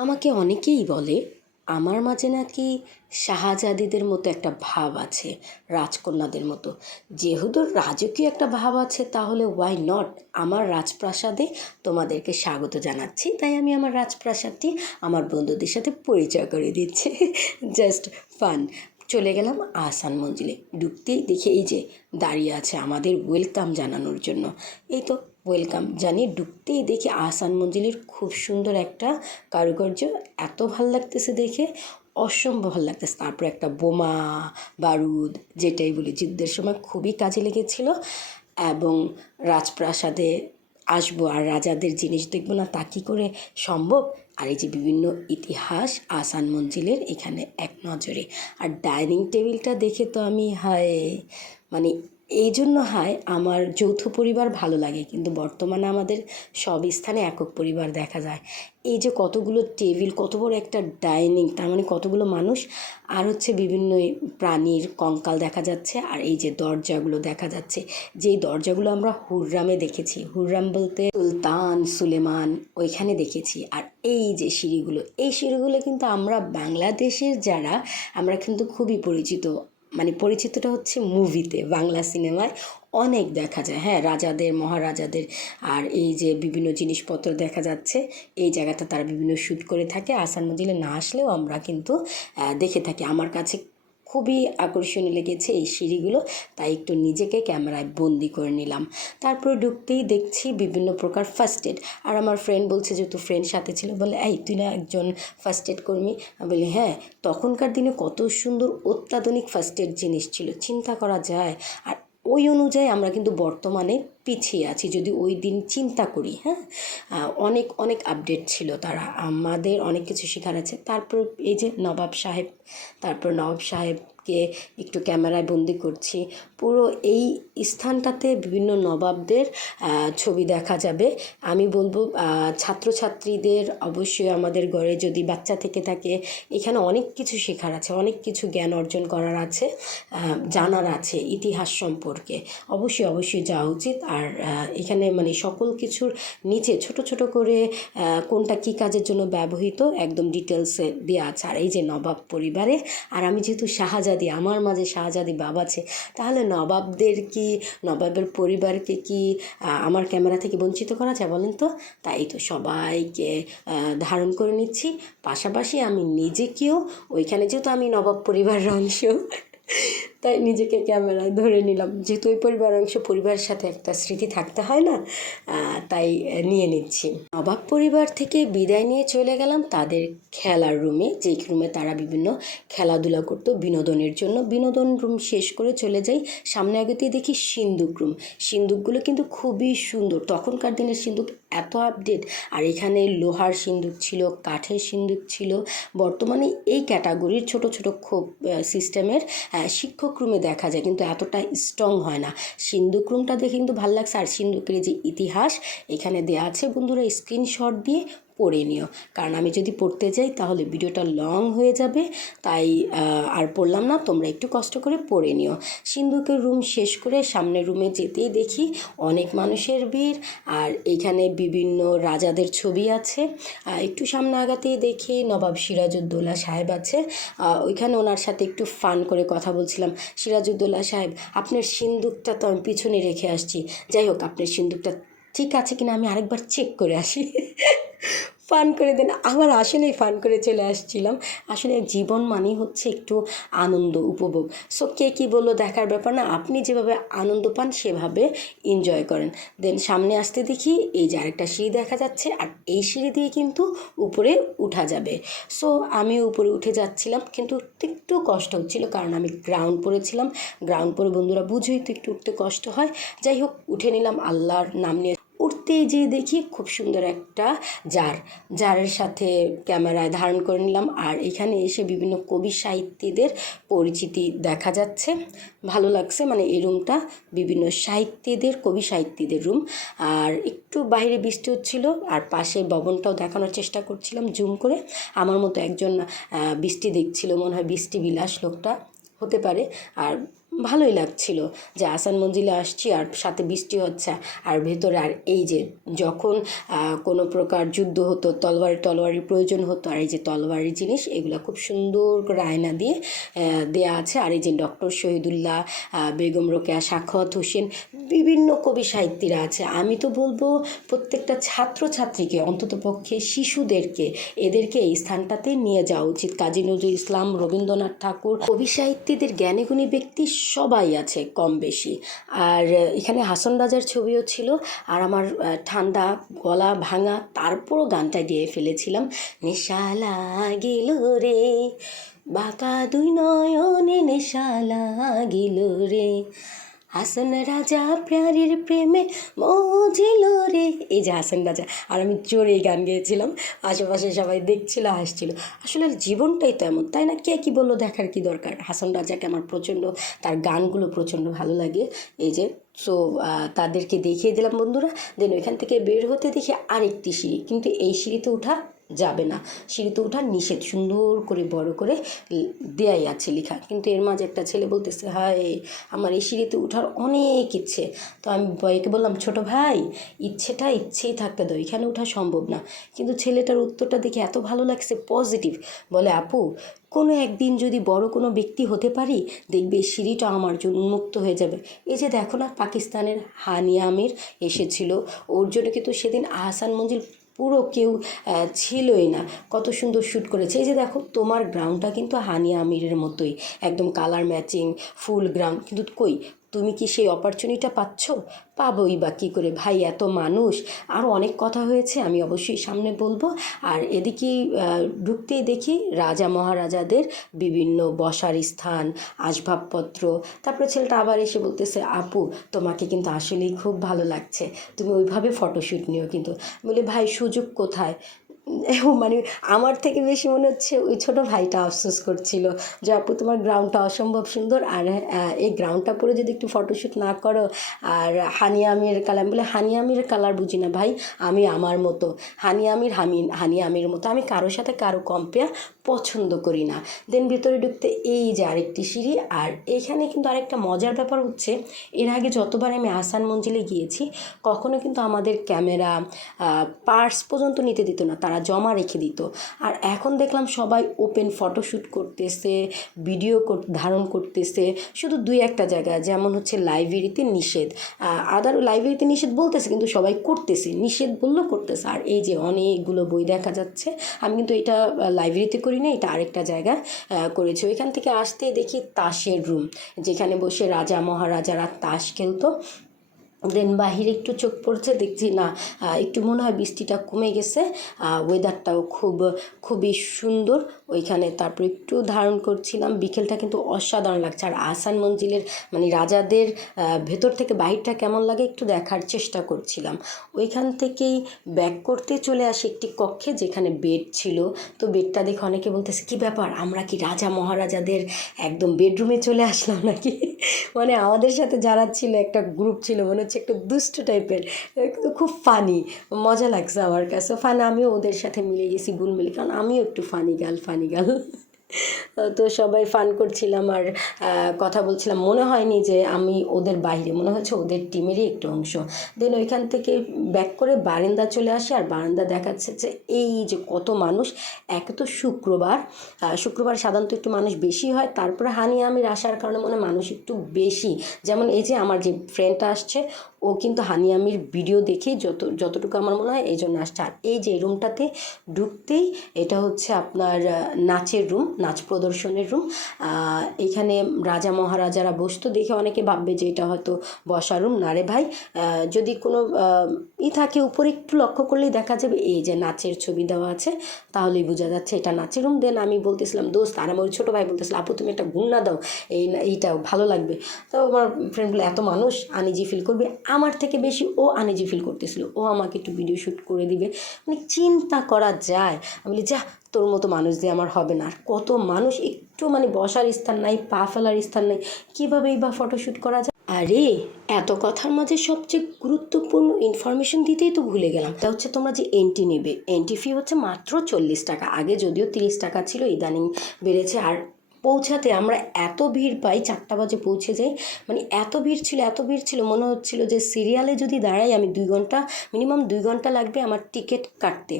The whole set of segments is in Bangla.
আমাকে অনেকেই বলে, আমার মাঝে নাকি শাহজাদিদের মতো একটা ভাব আছে, রাজকন্যাদের মতো। যেহেতু রাজকীয় একটা ভাব আছে, তাহলে ওয়াই নট আমার রাজপ্রাসাদে তোমাদেরকে স্বাগত জানাচ্ছি, তাই আমি আমার রাজপ্রাসাদটি আমার বন্ধুদের সাথে পরিচয় করে দিচ্ছি। জাস্ট ফান চলে গেলাম আহসান মঞ্জিলে। ঢুকতেই দেখে এই যে দাঁড়িয়ে আছে আমাদের ওয়েলকাম জানানোর জন্য। এই তো ওয়েলকাম জানিয়ে ঢুকতেই দেখি আসান মঞ্জিলের খুব সুন্দর একটা কারুকার্য। এত ভালো লাগতেছে দেখে, অসম্ভব ভালো লাগতেছে। তারপর একটা বোমা, বারুদ, যেটাই বলি, যুদ্ধের সময় খুবই কাজে লেগেছিল এবং রাজপ্রাসাদে আসব আর রাজাদের জিনিস দেখব না, তা কী করে সম্ভব? আর এই যে বিভিন্ন ইতিহাস আসান মঞ্জিলের এখানে এক নজরে। আর ডাইনিং টেবিলটা দেখে তো আমি, হায় মানে এই জন্য হয় আমার যৌথ পরিবার ভালো লাগে, কিন্তু বর্তমানে আমাদের সব স্থানে একক পরিবার দেখা যায়। এই যে কতগুলো টেবিল, কত বড় একটা ডাইনিং, তার মানে কতগুলো মানুষ, আর হচ্ছে বিভিন্ন প্রাণীর কঙ্কাল দেখা যাচ্ছে, আর এই যে দরজাগুলো দেখা যাচ্ছে, যেই দরজাগুলো আমরা হুররামে দেখেছি, হুররাম বলতে সুলতান, সুলেমান, ওইখানে দেখেছি, আর এই যে সিঁড়িগুলো, এই সিঁড়িগুলো কিন্তু আমরা বাংলাদেশের যারা, আমরা কিন্তু খুবই পরিচিত। মানে পরিচিতটা হচ্ছে মুভিতে, বাংলা সিনেমায় অনেক দেখা যায়। হ্যাঁ রাজাদের, মহারাজাদের আর এই যে বিভিন্ন জিনিসপত্র দেখা যাচ্ছে, এই জায়গাটা তারা বিভিন্ন শ্যুট করে থাকে। আসান মজিলে না আসলেও আমরা কিন্তু দেখে থাকি। আমার কাছে খুবই আকর্ষণীয় লেগেছে এই সিঁড়িগুলো, তাই একটু নিজেকে ক্যামেরায় বন্দি করে নিলাম। তারপর ঢুকতেই দেখছি বিভিন্ন প্রকার ফার্স্ট এড আর আমার ফ্রেন্ড বলছে যেহেতু ফ্রেন্ড সাথে ছিল? বলে, এই, তুই না একজন ফার্স্ট এড কর্মী? বলি হ্যাঁ তখনকার দিনে কত সুন্দর অত্যাধুনিক ফার্স্ট এড জিনিস ছিল, চিন্তা করা যায়। আর ওই অনুযায়ী আমরা কিন্তু বর্তমানে পিছিয়ে আছি, যদি ওই দিন চিন্তা করি হ্যাঁ? অনেক অনেক আপডেট ছিল তারা, আমাদের অনেক কিছু শেখার আছে। তারপর এই যে নবাব সাহেব, তারপর নবাব সাহেবকে একটু ক্যামেরায় বন্দি করছি। পুরো এই স্থানটাতে বিভিন্ন নবাবদের ছবি দেখা যাবে। আমি বলব ছাত্রছাত্রীদের অবশ্যই আমাদের ঘরে যদি বাচ্চা থেকে থাকে, এখানে অনেক কিছু শেখার আছে, অনেক কিছু জ্ঞান অর্জন করার আছে জানার আছে ইতিহাস সম্পর্কে। অবশ্যই অবশ্যই যাওয়া উচিত। আর এখানে মানে সকল কিছুর নিচে ছোট ছোট করে কোনটা কী কাজের জন্য ব্যবহৃত, একদম ডিটেলসে দেওয়া আছে। আর এই যে নবাব পরিবারে, আর আমি যেহেতু শাহজাদি, আমার মাঝে শাহজাদি বাব আছে। তাহলে নবাবদের কি, নবাবের পরিবারকে কি আমার ক্যামেরা থেকে বঞ্চিত করা যায় বলেন তো? তাই তো সবাইকে ধারণ করে নিচ্ছি। পাশাপাশি আমি নিজেকেও, ওইখানে যেহেতু আমি নবাব পরিবারের অংশ তাই নিজেকে ক্যামেরায় ধরে নিলাম। যেহেতু ওই পরিবার অংশ, পরিবারের সাথে একটা স্মৃতি থাকতে হয় না তাই নিয়ে নিচ্ছি। নবাব পরিবার থেকে বিদায় নিয়ে চলে গেলাম তাদের খেলার রুমে। যেই রুমে তারা বিভিন্ন খেলাধুলা করতো, বিনোদনের জন্য। বিনোদন রুম শেষ করে চলে যাই। সামনে আগেতেই দেখি সিন্দুক রুম। সিন্দুকগুলো কিন্তু খুবই সুন্দর। তখনকার দিনের সিন্দুক এত আপডেট আর এখানে লোহার সিন্দুক ছিল, কাঠের সিন্দুক ছিল। বর্তমানে এই ক্যাটাগরির ছোট ছোট খোপ সিস্টেমের শিক্ষক রুমে দেখা যায়, কিন্তু এতটা স্ট্রং হয় না। সিন্দুক রুমটা দেখে কিন্তু ভালো লাগছে। আর সিন্ধুকের যে ইতিহাস, এখানে দেওয়া আছে বন্ধুরা স্ক্রিনশট দিয়ে পড়ে নিও। কারণ আমি যদি পড়তে যাই তাহলে ভিডিওটা লং হয়ে যাবে, তাই আর পড়লাম না, তোমরা একটু কষ্ট করে পড়ে নিও। সিন্ধুকের রুম শেষ করে সামনের রুমে যেতেই দেখি অনেক মানুষের ভিড়, আর এখানে বিভিন্ন রাজাদের ছবি আছে। একটু সামনে আগাতেই দেখি নবাব সিরাজউদ্দৌলা সাহেব আছে। ওইখানে ওনার সাথে একটু ফান করে কথা বলছিলাম। সিরাজউদ্দৌলা সাহেব, আপনার সিন্দুকটা তো আমি পিছনে রেখে আসছি। যাই হোক, আপনার সিন্দুকটা ঠিক আছে কিনা আমি আরেকবার চেক করে আসি। ফান করে দেন। আমার আসলেই ফান করে চলে আসছিলাম। আসলে জীবন মানেই হচ্ছে একটু আনন্দ, উপভোগ। সো কে কী বলল দেখার ব্যাপার না, আপনি যেভাবে আনন্দ পান সেভাবে এনজয় করেন। দেন সামনে আসতে দেখি, এই যে আরেকটা সিঁড়ি দেখা যাচ্ছে, আর এই সিঁড়ি দিয়ে কিন্তু উপরে উঠা যাবে। সো আমি উপরে উঠে যাচ্ছিলাম, কিন্তু উঠতে একটু কষ্ট হচ্ছিল, কারণ আমি গ্রাউন্ড পড়েছিলাম। গ্রাউন্ড পরে বন্ধুরা বুঝেই তো একটু উঠতে কষ্ট হয়। যাই হোক, উঠে নিলাম, আল্লাহর নাম নিয়ে উঠতেই যেয়ে দেখি, খুব সুন্দর একটা জার। জারের সাথে ক্যামেরায় ধারণ করে নিলাম। আর এখানে এসে বিভিন্ন কবি সাহিত্যিকদের পরিচিতি দেখা যাচ্ছে। ভালো লাগছে মানে এই রুমটা বিভিন্ন সাহিত্যিকদের কবি সাহিত্যিকদের রুম। আর একটু বাইরে বৃষ্টি হচ্ছিল, আর পাশে ভবনটাও দেখানোর চেষ্টা করছিলাম জুম করে। আমার মতো একজন বৃষ্টি দেখছিল, মনে হয় বৃষ্টি বিলাস লোকটা হতে পারে। আর ভালোই লাগছিল যে আসান মঞ্জিলে আসছি আর সাথে বৃষ্টি হচ্ছে। আর ভেতরে আর এই যে যখন কোনো প্রকার যুদ্ধ হতো তলোয়ারি তলোয়ারির প্রয়োজন হতো, আর এই যে তলোয়ারি জিনিস, এগুলো খুব সুন্দর করে আয়না দিয়ে দেয়া আছে। আর এই যে ডক্টর শহীদুল্লাহ বেগম রোকেয়া, সাখাওয়াত হোসেন বিভিন্ন কবি সাহিত্যিরা আছে। আমি তো বলব প্রত্যেকটা ছাত্রছাত্রীকে অন্তত পক্ষে শিশুদেরকে, এদেরকে এই স্থানটাতে নিয়ে যাওয়া উচিত। কাজী নজরুল ইসলাম, রবীন্দ্রনাথ ঠাকুর, কবি সাহিত্যিকদের জ্ঞানীগুণী ব্যক্তি সবাই আছে কম বেশি। আর এখানে হাসন রাজার ছবিও ছিল। আর আমার ঠান্ডা গলা ভাঙা তারপরও গানটা গেয়ে ফেলেছিলাম। নেশা লাগিল রে, বাঁকা দুই নয়নে নেশা লাগিল রে। হাসন রাজা প্রাণীর প্রেমে মজিল রে। এই যে হাসন রাজা, আর আমি জোরে গান গেয়েছিলাম, আশেপাশে সবাই দেখছিল, হাসছিল। আসলে জীবনটাই তো এমন, তাই না? কে কী বলল দেখার কি দরকার? হাসন রাজাকে আমার প্রচণ্ড, তার গানগুলো প্রচণ্ড ভালো লাগে। এই যে সো তাদেরকে দেখিয়ে দিলাম বন্ধুরা। দেন ওইখান থেকে বের হতে দেখি আরেকটি সিঁড়ি, কিন্তু এই সিঁড়িতে ওঠা যাবে না। সিঁড়িতে ওঠা নিষেধ। সুন্দর করে, বড় করে দেয়াই আছে লেখা। কিন্তু এর মাঝে একটা ছেলে বলতেছে, হায়, আমার এই সিঁড়িতে ওঠার অনেক ইচ্ছে। তো আমি বয়কে বললাম, ছোট ভাই, ইচ্ছেটা ইচ্ছেই থাকতে দাও। এখানে ওঠা সম্ভব না। কিন্তু ছেলেটার উত্তরটা দেখে এত ভালো লাগছে, পজিটিভ। বলে, আপু, কোনো একদিন যদি বড় কোনো ব্যক্তি হতে পারি, দেখবে সিঁড়িটা আমার জন্য উন্মুক্ত হয়ে যাবে। এই যে দেখো না, পাকিস্তানের হানিয়া আমির এসেছিল। ওর জন্য কিন্তু সেদিন আহসান মঞ্জিল পুরো কেউ ছিলই না। কত সুন্দর শ্যুট করেছে। এই যে দেখো, তোমার গ্রাউন্ডটা কিন্তু হানিয়া আমিরের মতোই। একদম কালার ম্যাচিং ফুল গ্রাউন্ড কিন্তু কই তুমি কি সেই অপরচুনিটিটা পাচ্ছ? পাবোই বা কী করে? ভাই, এত মানুষ। আরও অনেক কথা হয়েছে, আমি অবশ্যই সামনে বলব। আর এদিকে ঢুকতেই দেখি রাজা মহারাজাদের বিভিন্ন বসার স্থান, আসবাবপত্র। তারপরে ছেলেটা আবার এসে বলতেছে, আপু, তোমাকে কিন্তু আসলেই খুব ভালো লাগছে। তুমি ওইভাবে ফটোশ্যুট নিও কিন্তু। বলি, ভাই, সুযোগ কোথায়? মানে আমার থেকে বেশি মনে হচ্ছে ওই ছোট ভাইটা আফসোস করছিল যে, আপু, তোমার গ্রাউন্ডটা অসম্ভব সুন্দর। আর এই গ্রাউন্ডটা পরে যদি একটু ফটোশ্যুট না করো, আর হানি আমির কালার বলে হানি আমির কালার বুঝি না ভাই, আমি আমার মতো। হানি আমির, হামি মতো। আমি কারোর সাথে কারও কম্পেয়ার পছন্দ করি না। দেন ভিতরে ঢুকতে এই যে আরেকটি সিঁড়ি, আর এইখানে কিন্তু আরেকটা মজার ব্যাপার হচ্ছে, এর আগে যতবার আমি আসান মঞ্জিলে গিয়েছি, কখনো কিন্তু আমাদের ক্যামেরা পার্স পর্যন্ত নিতে দিত না। তারা জমা রেখে দিত। আর এখন দেখলাম সবাই ওপেন ফটোশ্যুট করতেছে ভিডিও ধারণ করতেছে, শুধু দুই একটা জায়গায়, যেমন হচ্ছে লাইব্রেরিতে নিষেধ। আদার লাইব্রেরিতে নিষেধ বলতেছে কিন্তু সবাই করতেছে, নিষেধ বললেও করতেছে। আর এই যে অনেকগুলো বই দেখা যাচ্ছে, আমি কিন্তু এটা লাইব্রেরিতে করি না এটা আরেকটা জায়গা করেছি। ওইখান থেকে আসতে দেখি তাসের রুম যেখানে বসে রাজা মহারাজারা তাস খেলতো। দেন বাহিরে একটু চোখ পড়ছে, দেখছি না একটু মনে হয় বৃষ্টিটা কমে গেছে ওয়েদারটাও খুব, খুবই সুন্দর। ওইখানে তারপর একটু ধারণ করছিলাম। বিকেলটা কিন্তু অসাধারণ লাগছে। আর আসান মঞ্জিলের মানে রাজাদের ভেতর থেকে বাহিরটা কেমন লাগে একটু দেখার চেষ্টা করছিলাম। ওইখান থেকেই ব্যাক করতে চলে আসি একটি কক্ষে যেখানে বেড ছিল। তো বেডটা দেখে অনেকে বলতেছে, কি ব্যাপার? আমরা কি রাজা মহারাজাদের একদম বেডরুমে চলে আসলাম নাকি? মানে আমাদের সাথে যারা ছিল, একটা গ্রুপ ছিল, মনে হচ্ছে একটু দুষ্ট টাইপের কিন্তু খুব ফানি মজা লাগছে আমার কাছে। ফান আমিও ওদের সাথে মিলে গেছি গুল মিলে কারণ আমিও একটু ফানি গাল ফানি গাল। তো সবাই ফান করছিলাম আর কথা বলছিলাম। মনে হয়নি যে আমি ওদের বাইরে, মনে হচ্ছে ওদের টিমেরই একটু অংশ। দেন ওইখান থেকে ব্যাক করে বারান্দা চলে আসে আর বারান্দা দেখাচ্ছে যে এই যে কত মানুষ, এক তো শুক্রবার শুক্রবার সাধারণত একটু মানুষ বেশি হয়, তারপরে হানি আমির আসার কারণে মনে মানুষ একটু বেশি। যেমন এই যে আমার যে ফ্রেন্ডটা আসছে ও কিন্তু হানি আমির ভিডিও দেখেই যত, যতটুকু আমার মনে হয় এই জন্য আসছে। আর এই যে রুমটাতে ঢুকতেই এটা হচ্ছে আপনার নাচের রুম, নাচ প্রদর্শনের রুম। এখানে রাজা মহারাজারা বসতো দেখে অনেকে ভাববে যে এটা হয়তো বসার রুম। না রে ভাই যদি কোনো ই থাকে উপরে একটু লক্ষ্য করলেই দেখা যাবে এই যে নাচের ছবি দেওয়া আছে, তাহলেই বোঝা যাচ্ছে এটা নাচের রুম। দেন আমি বলতেছিলাম, দোস্ত, আর আমার ছোটো ভাই বলতেছিল, আপু, তুমি একটা গুণ না দাও, এই না- এইটা ভালো লাগবে। তো আমার ফ্রেন্ড বলে, এত মানুষ, আনিজি ফিল করবে। আমার থেকে বেশি ও আনিজি ফিল করতেছিল। ও আমাকে একটু ভিডিও শ্যুট করে দিবে। মানে চিন্তা করা যায়। আমি বলি যা তোর মতো মানুষ দিয়ে আমার হবে না। আর কত মানুষ একটু মানে বসার স্থান নাই, পা ফেলার স্থান নাই, কীভাবেই বা ফটোশ্যুট করা যায়? আরে, এত কথার মাঝে সবচেয়ে গুরুত্বপূর্ণ ইনফরমেশন দিতেই তো ভুলে গেলাম। তা হচ্ছে তোমরা যে এন্ট্রি নেবে। এন্ট্রি ফি হচ্ছে মাত্র চল্লিশ টাকা। আগে যদিও তিরিশ টাকা ছিল, ইদানিং বেড়েছে। আর পৌঁছাতে আমরা এত ভিড় পাই, চারটা বাজে পৌঁছে যাই। মানে এত ভিড় ছিল, এত ভিড় ছিল, মনে হচ্ছিল যে সিরিয়ালে যদি দাঁড়াই আমি দুই ঘণ্টা মিনিমাম দুই ঘণ্টা লাগবে আমার টিকিট কাটতে।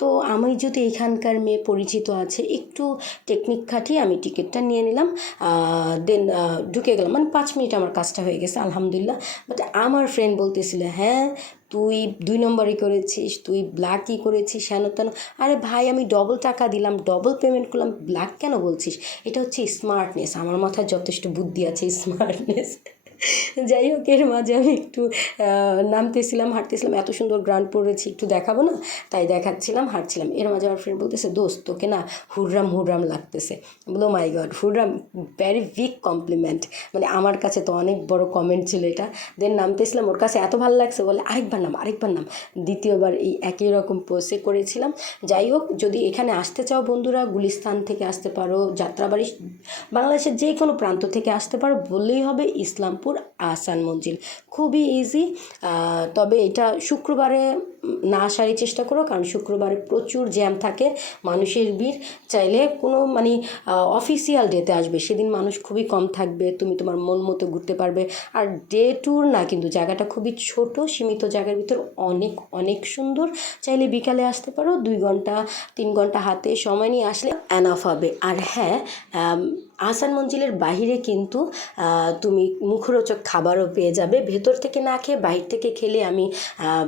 তো আমি যদি এখানকার মেয়ে পরিচিত আছে, একটু টেকনিক খাটিয়ে আমি টিকিটটা নিয়ে নিলাম দেন ঢুকে গেলাম। মানে পাঁচ মিনিট আমার কাজটা হয়ে গেছে, আলহামদুলিল্লাহ। বাট আমার ফ্রেন্ড বলতেছিল হ্যাঁ তুই দুই নম্বরই করেছিস, তুই ব্ল্যাকই করেছিস, হেন তেন। আরে ভাই, আমি ডবল টাকা দিলাম ডবল পেমেন্ট করলাম। ব্ল্যাক কেন বলছিস? এটা হচ্ছে স্মার্টনেস আমার মাথায় যথেষ্ট বুদ্ধি আছে স্মার্টনেস যাই হোক, এর মাঝে আমি একটু নামতেছিলাম, হাঁটতেছিলাম, এত সুন্দর গ্রাউন্ড পড়েছি, একটু দেখাবো না? তাই দেখাচ্ছিলাম, হাঁটছিলাম। এর মাঝে আমার ফ্রেন্ড বলতেছে, দোস্ত, তোকে না হুররাম হুররাম লাগতেছে। বলো my god Hurrem very big compliment মানে আমার কাছে তো অনেক বড় কমেন্ট ছিল এটা। দেন নামতেছিলাম, ওর কাছে এত ভালো লাগছে। বলে, আরেকবার নাম আরেকবার নাম। দ্বিতীয়বার এই একই রকম পোসে করেছিলাম। যাই হোক, যদি এখানে আসতে চাও বন্ধুরা, গুলিস্তান থেকে আসতে পারো, যাত্রাবাড়ি, বাংলাদেশের যে কোনো প্রান্ত থেকে আসতে পারো, বললেই হবে ইসলামপুর। por আসান মঞ্জিল। খুবই ইজি তবে এটা শুক্রবারে না আসারই চেষ্টা করো, কারণ শুক্রবারে প্রচুর জ্যাম থাকে, মানুষের ভিড়। চাইলে কোনো মানে অফিসিয়াল ডেতে আসবে, সেদিন মানুষ খুবই কম থাকবে, তুমি তোমার মন মতো ঘুরতে পারবে। আর ডে ট্যুর না, কিন্তু জায়গাটা খুবই ছোট, সীমিত জায়গার ভিতর অনেক অনেক সুন্দর। চাইলে বিকালে আসতে পারো, দুই ঘণ্টা, তিন ঘণ্টা হাতে সময় নিয়ে আসলে অ্যানাফ হবে। আর হ্যাঁ আহসান মঞ্জিলের বাহিরে কিন্তু তুমি মুখরোচক খাবারও পেয়ে যাবে। ভেতর থেকে না খেয়ে বাইরে থেকে খেলে আমি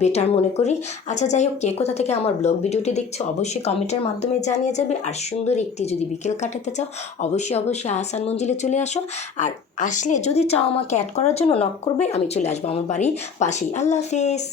বেটার মনে করি। আচ্ছা যাই হোক, কে কোথা থেকে আমার ব্লগ ভিডিওটি দেখছ অবশ্যই কমেন্টের মাধ্যমে জানিয়ে যাবে। আর সুন্দর একটি যদি বিকেল কাটাতে চাও, অবশ্যই অবশ্যই আসান মঞ্জিলে চলে আসো। আর আসলে যদি চাও আমাকে অ্যাড করার জন্য নক করবে, আমি চলে আসব আমার বাড়ির পাশেই। আল্লাহ হাফেজ!